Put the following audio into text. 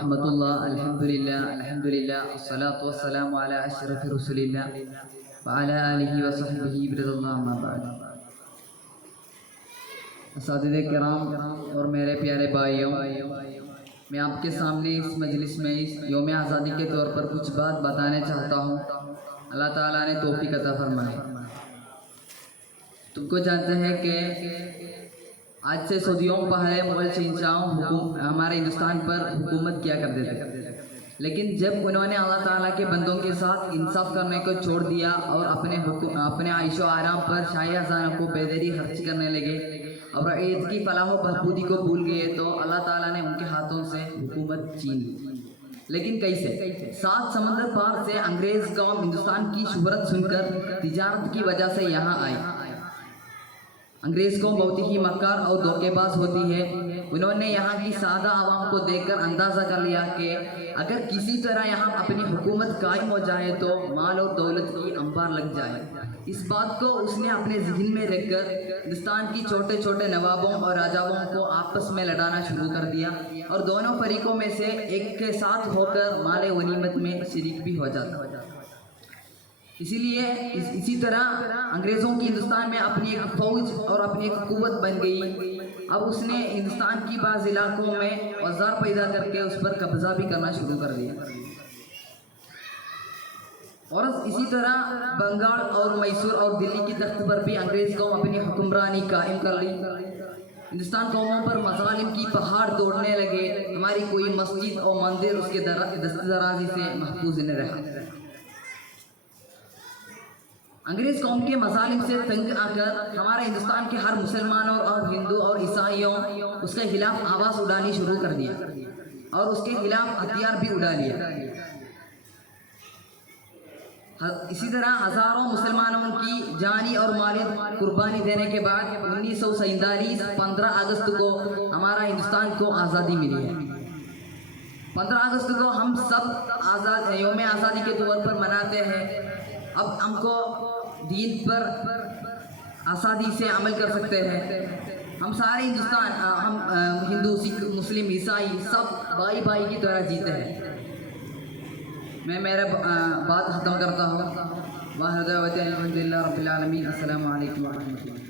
ورحمۃ اللہ. الحمدللہ والصلاة والسلام علی اشرف رسول اللہ وعلی آلہ وصحبہ برضا اللہ اما بعد. اساتذہ کرام اور میرے پیارے بھائیوں، میں آپ کے سامنے اس مجلس میں اس یوم آزادی کے طور پر کچھ بات بتانا چاہتا ہوں. اللہ تعالیٰ نے توفیق عطا فرمائے. تم کو جانتے ہیں کہ آج سے صدیوں پہلے مغل شہنشاہوں ہمارے ہندوستان پر حکومت کیا کرتے تھے، لیکن جب انہوں نے اللہ تعالیٰ کے بندوں کے ساتھ انصاف کرنے کو چھوڑ دیا اور اپنے عیش و آرام پر شاہی خزانوں کو بےدری خرچ کرنے لگے اور رعیت کی فلاح و بہبودی کو بھول گئے، تو اللہ تعالیٰ نے ان کے ہاتھوں سے حکومت چھین لی. لیکن کیسے؟ 7 سمندر پار سے انگریز قوم ہندوستان کی شہرت سن کر تجارت کی وجہ سے یہاں آئی. انگریز قوم بہت ہی مکار اور دھوکے باز ہوتی ہے. انہوں نے یہاں کی سادہ عوام کو دیکھ کر اندازہ کر لیا کہ اگر کسی طرح یہاں اپنی حکومت قائم ہو جائے تو مال اور دولت کی انبار لگ جائے. اس بات کو اس نے اپنے ذہن میں رکھ کر ہندوستان کی چھوٹے چھوٹے نوابوں اور راجاؤں کو آپس میں لڑانا شروع کر دیا اور دونوں فریقوں میں سے ایک کے ساتھ ہو کر مال غنیمت میں شریک بھی ہو جاتا. اسی طرح انگریزوں کی ہندوستان میں اپنی ایک فوج اور اپنی ایک قوت بن گئی. اب اس نے ہندوستان کی بعض علاقوں میں اوزار پیدا کر کے اس پر قبضہ بھی کرنا شروع کر دیا. اور اسی طرح بنگال اور میسور اور دلی کی تخت پر بھی انگریز قوم اپنی حکمرانی قائم کر لی. ہندوستان قوموں پر مظالم کی پہاڑ توڑنے لگے. ہماری کوئی مسجد اور مندر اس کے دست درازی سے محفوظ نہ رہا. انگریز قوم کے مظالم سے تنگ آ کر ہمارے ہندوستان کے ہر مسلمانوں اور ہندو اور عیسائیوں اس کے خلاف آواز اٹھانی شروع کر دیا اور اس کے خلاف ہتھیار بھی اٹھا لیا. اسی طرح ہزاروں مسلمانوں کی جانی اور مالی قربانی دینے کے بعد 1947 15 اگست کو ہمارا ہندوستان کو آزادی ملی ہے. 15 اگست کو ہم سب یوم آزادی کے طور پر مناتے ہیں. اب ہم کو دین پر آزادی سے عمل کر سکتے ہیں. ہم سارے ہندوستان ہم ہندو سکھ مسلم عیسائی سب بھائی بھائی کی طرح جیتے ہیں. میں میرا بات ختم کرتا ہوں. واخر دعوانا الحمدللہ رب العالمین. السلام علیکم ورحمۃ اللہ.